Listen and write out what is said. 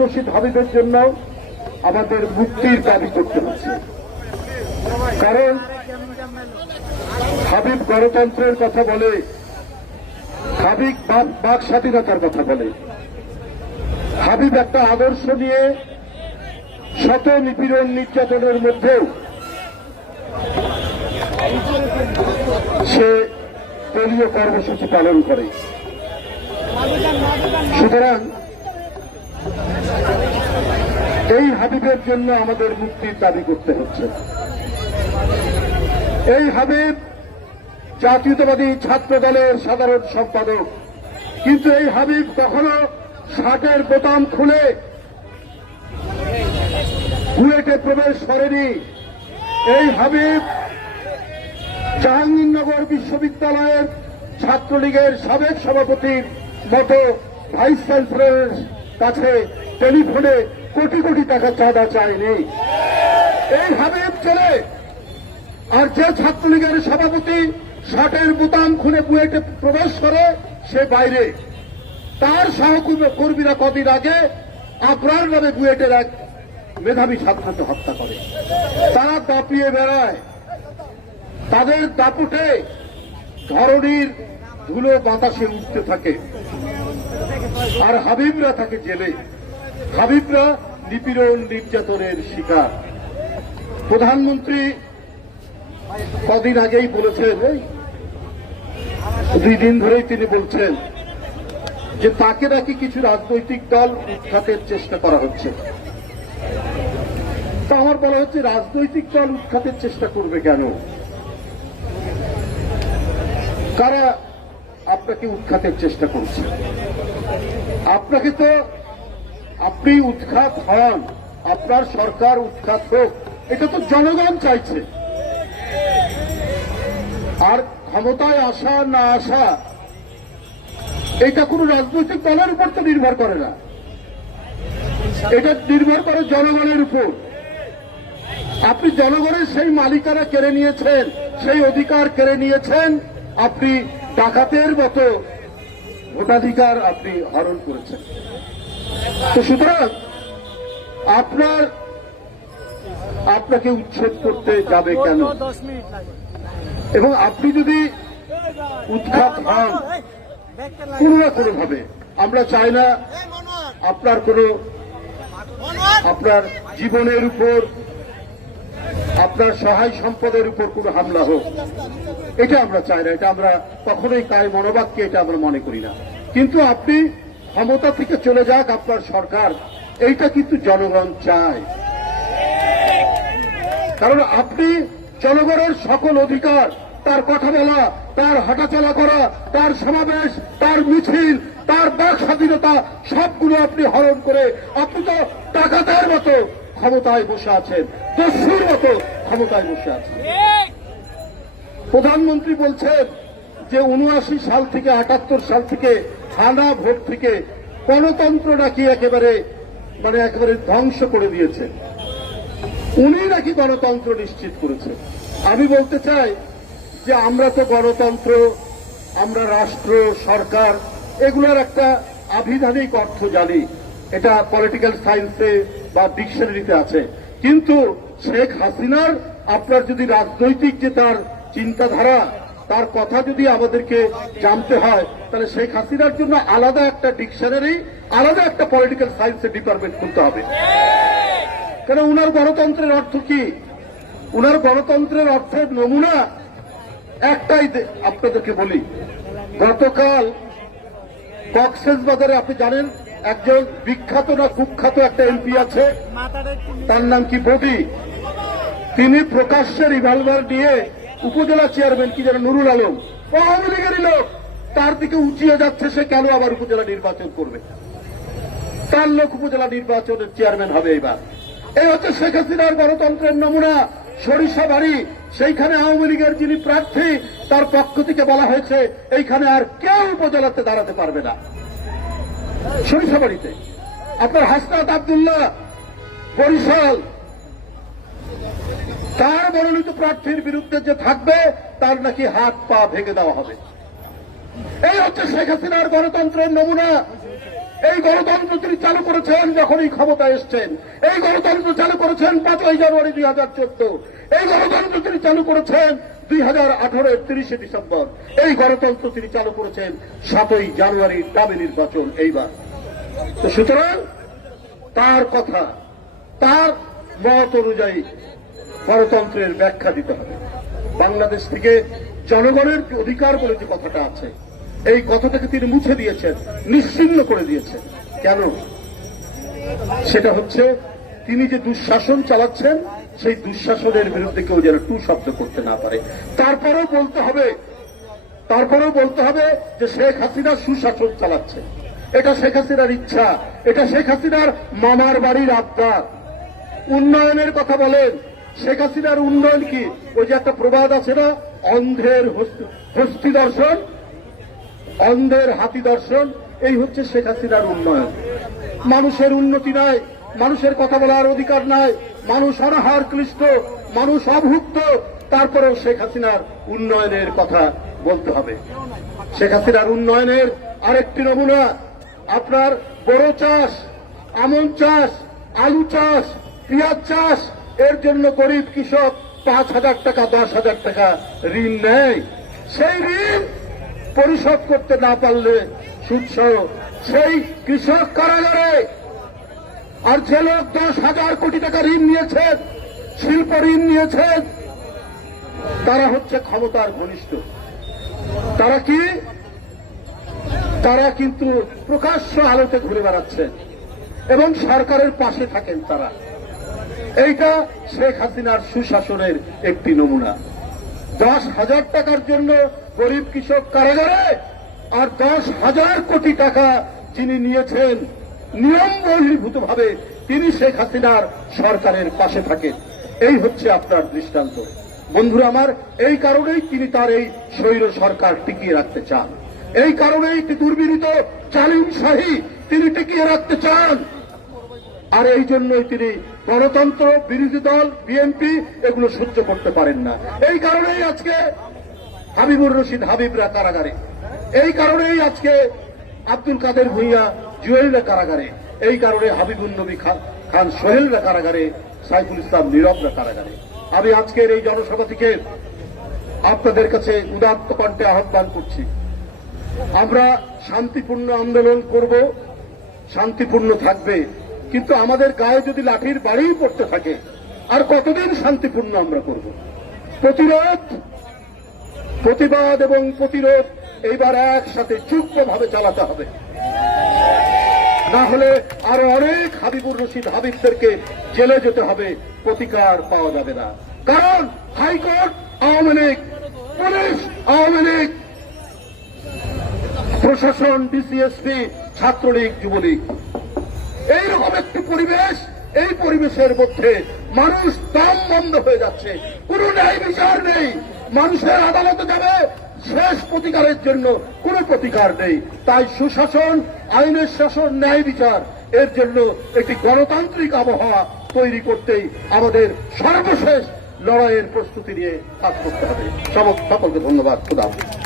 রশিদ হাবিবের জন্য আমাদের মুক্তির দাবি করতে হচ্ছে কারণ হাবিব গণতন্ত্রের কথা বলে হাবিব বাক স্বাধীনতার কথা বলে হাবিব একটা আদর্শ নিয়ে শত নিপীড়ন নির্যাতনের মধ্যেও সে দলীয় কর্মসূচি পালন করে সুতরাং এই হাবিবের জন্য আমাদের মুক্তি দাবি করতে হচ্ছে এই হাবিব জাতীয়তাবাদী ছাত্র দলের সাধারণ সম্পাদক কিন্তু এই হাবিব কখনো শার্টের বোতাম খুলে বুয়েটে প্রবেশ করেনি এই হাবিব জাহাঙ্গীরনগর বিশ্ববিদ্যালয়ের ছাত্রলীগের সাবেক সভাপতির মতো ভাইস চ্যান্সেলর কাছে টেলিফোনে কোটি কোটি টাকা চাঁদা চায়নি এই হাবিব চলে আর যে ছাত্রলীগের সভাপতি শটের বোতাম খুনে বুয়েটে প্রবেশ করে সে বাইরে তার সহকর্মীরা কদিন আগে আগ্রার নামে বুয়েটের এক মেধাবী ছাত্রকে হত্যা করে তারা দাপিয়ে বেড়ায় তাদের দাপুটে ধরনীর ধুলো বাতাসে উঠতে থাকে আর হাবিবরা থাকে জেলে হাবিবরা নিপীড়ন নির্যাতনের শিকার প্রধানমন্ত্রী কদিন আগেই বলেছেন দুই দিন ধরেই তিনি বলছেন যে তাকে নাকি কিছু রাজনৈতিক দল উৎখাতের চেষ্টা করা হচ্ছে তা আমার বলা হচ্ছে রাজনৈতিক দল উৎখাতের চেষ্টা করবে কেন কারা আপনাকে উৎখাতের চেষ্টা করছে আপনাকে তো আপনি উৎখাত হন আপনার সরকার উৎখাত হোক এটা তো জনগণ চাইছে আর ক্ষমতায় আসা না আসা এটা কোনো রাজনৈতিক দলের উপর তো নির্ভর করে না এটা নির্ভর করে জনগণের উপর আপনি জনগণের সেই মালিকানা কেড়ে নিয়েছেন সেই অধিকার কেড়ে নিয়েছেন আপনি ডাকাতের মতো ভোটাধিকার আপনি হরণ করেছেন তো সুতরাং আপনার আপনাকে উচ্ছেদ করতে যাবে কেন এবং আপনি যদি উৎখাত হন কোনো না কোনো ভাবে আমরা চাই না আপনার কোন আপনার জীবনের উপর আপনার সহায় সম্পদের উপর কোন হামলা হোক এটা আমরা চাই না এটা আমরা কখনোই কায় মনোবাক্যে এটা আমরা মনে করি না কিন্তু আপনি ক্ষমতা থেকে চলে যাক আপনার সরকার এইটা কিন্তু জনগণ চায় কারণ আপনি জনগণের সকল অধিকার তার কথা বলা তার হাঁটাচলা করা তার সমাবেশ তার মিছিল তার বাক স্বাধীনতা সবগুলো আপনি হরণ করে আপনি তো টাকাদার মতো ক্ষমতায় বসে আছেন দস্যুর মতো ক্ষমতায় বসে আছেন প্রধানমন্ত্রী বলছেন যে উনআশি সাল থেকে আটাত্তর সাল থেকে থানা ভোট থেকে গণতন্ত্র নাকি একেবারে মানে একেবারে ধ্বংস করে দিয়েছে উনি নাকি গণতন্ত্র নিশ্চিত করেছে আমি বলতে চাই যে আমরা তো গণতন্ত্র আমরা রাষ্ট্র সরকার এগুলোর একটা আভিধানিক অর্থ জানি এটা পলিটিক্যাল সায়েন্সে বা ডিকশনারিতে আছে কিন্তু শেখ হাসিনার আপনার যদি রাজনৈতিক যে তার চিন্তাধারা তার কথা যদি আমাদেরকে জানতে হয় তাহলে শেখ হাসিনার জন্য আলাদা একটা ডিকশনারি আলাদা একটা পলিটিক্যাল সায়েন্সের ডিপার্টমেন্ট করতে হবে কেন উনার গণতন্ত্রের অর্থ কি উনার গণতন্ত্রের অর্থের নমুনা একটাই আপনাদেরকে বলি গতকাল কক্সেস বাজারে আপনি জানেন একজন বিখ্যাত না কুখ্যাত একটা এমপি আছে তার নাম কি বডি তিনি প্রকাশ্যে রিভলভার নিয়ে উপজেলা চেয়ারম্যান কি যেন নুরুল আলম আওয়ামী লীগেরই লোক তার দিকে উঁচিয়ে যাচ্ছে সে কেন আবার উপজেলা নির্বাচন করবে তার লোক উপজেলা নির্বাচনের চেয়ারম্যান হবে এবার এই হচ্ছে শেখ হাসিনার গণতন্ত্রের নমুনা সরিষা বাড়ি সেইখানে আওয়ামী লীগের যিনি প্রার্থী তার পক্ষ থেকে বলা হয়েছে এইখানে আর কেউ উপজেলাতে দাঁড়াতে পারবে না সরিষা বাড়িতে আপনার হাসনাত আবদুল্লাহ বরিশাল তার মনোনীত প্রার্থীর বিরুদ্ধে যে থাকবে তার নাকি হাত পা ভেঙে দেওয়া হবে এই হচ্ছে শেখ হাসিনার গণতন্ত্রের নমুনা এই গণতন্ত্র তিনি চালু করেছেন যখন এই ক্ষমতা এসছেন এই গণতন্ত্র চালু করেছেন পাঁচই জানুয়ারি দুই হাজার চোদ্দ এই গণতন্ত্র তিনি চালু করেছেন দুই হাজার আঠারোর তিরিশে ডিসেম্বর এই গণতন্ত্র তিনি চালু করেছেন সাতই জানুয়ারি দাবি নির্বাচন এইবার তো সুতরাং তার কথা তার মত অনুযায়ী গণতন্ত্রের ব্যাখ্যা দিতে হবে বাংলাদেশ থেকে জনগণের অধিকার বলে যে কথাটা আছে এই কথাটাকে তিনি মুছে দিয়েছেন নিশ্চিন্ন করে দিয়েছেন কেন সেটা হচ্ছে তিনি যে দুঃশাসন চালাচ্ছেন সেই দুঃশাসনের বিরুদ্ধে কেউ যেন টু শব্দ করতে না পারে তারপরেও বলতে হবে তারপরেও বলতে হবে যে শেখ হাসিনা সুশাসন চালাচ্ছে এটা শেখ হাসিনার ইচ্ছা এটা শেখ হাসিনার মামার বাড়ির আবদার উন্নয়নের কথা বলেন শেখ হাসিনার উন্নয়ন কি ওই যে একটা প্রবাদ আছে না অন্ধের হস্তি দর্শন অন্ধের হাতি দর্শন এই হচ্ছে শেখ হাসিনার উন্নয়ন মানুষের উন্নতি নাই মানুষের কথা বলার অধিকার নাই মানুষ অনাহার ক্লিষ্ট মানুষ অভুক্ত তারপরেও শেখ হাসিনার উন্নয়নের কথা বলতে হবে শেখ হাসিনার উন্নয়নের আরেকটি নমুনা আপনার বড় চাষ আমন চাষ আলু চাষ পেঁয়াজ চাষ এর জন্য গরিব কৃষক পাঁচ হাজার টাকা দশ হাজার টাকা ঋণ নেয় সেই ঋণ পরিশোধ করতে না পারলে সুৎসহ সেই কৃষক কারাগারে আর যে লোক দশ হাজার কোটি টাকা ঋণ নিয়েছেন শিল্প ঋণ নিয়েছেন তারা হচ্ছে ক্ষমতার ঘনিষ্ঠ তারা কি তারা কিন্তু প্রকাশ্য আলোতে ঘুরে বেড়াচ্ছেন এবং সরকারের পাশে থাকেন তারা এইটা শেখ হাসিনার সুশাসনের একটি নমুনা দশ হাজার টাকার জন্য গরিব কৃষক কারাগারে আর দশ হাজার কোটি টাকা যিনি নিয়েছেন নিয়ম বহির্ভূত ভাবে তিনি শেখ হাসিনার সরকারের পাশে থাকেন এই হচ্ছে আপনার দৃষ্টান্ত বন্ধুরা আমার এই কারণেই তিনি তার এই স্বৈর সরকার টিকিয়ে রাখতে চান এই কারণেই দুর্বিনীত চালিম শাহী তিনি টিকিয়ে রাখতে চান আর এই জন্যই তিনি গণতন্ত্র বিরোধী দল বিএনপি এগুলো সহ্য করতে পারেন না এই কারণেই আজকে হাবিবুর রশিদ হাবিবরা কারাগারে এই কারণেই আজকে আব্দুল কাদের ভূঁইয়া জুয়েলরা কারাগারে এই কারণে হাবিবুল নবী খান সোহেলরা কারাগারে সাইফুল ইসলাম নীরবরা কারাগারে আমি আজকের এই জনসভা থেকে আপনাদের কাছে উদাত্ত কণ্ঠে আহ্বান করছি আমরা শান্তিপূর্ণ আন্দোলন করব শান্তিপূর্ণ থাকবে কিন্তু আমাদের গায়ে যদি লাঠির বাড়িই পড়তে থাকে আর কতদিন শান্তিপূর্ণ আমরা করব প্রতিরোধ প্রতিবাদ এবং প্রতিরোধ এইবার একসাথে যুগ্মভাবে চালাতে হবে না হলে আরো অনেক হাবিবুর রশিদ হাবিবদেরকে জেলে যেতে হবে প্রতিকার পাওয়া যাবে না কারণ হাইকোর্ট আওয়ামী লীগ পুলিশ আওয়ামী লীগ প্রশাসন ডিসিএসপি ছাত্রলীগ যুবলীগ এইরকম একটি পরিবেশ এই পরিবেশের মধ্যে মানুষ দাম বন্ধ হয়ে যাচ্ছে কোনো ন্যায় বিচার নেই মানুষের আদালতে যাবে শেষ প্রতিকারের জন্য কোন প্রতিকার নেই তাই সুশাসন আইনের শাসন ন্যায় বিচার এর জন্য একটি গণতান্ত্রিক আবহাওয়া তৈরি করতেই আমাদের সর্বশেষ লড়াইয়ের প্রস্তুতি নিয়ে কাজ করতে হবে সকলকে ধন্যবাদ খুদাম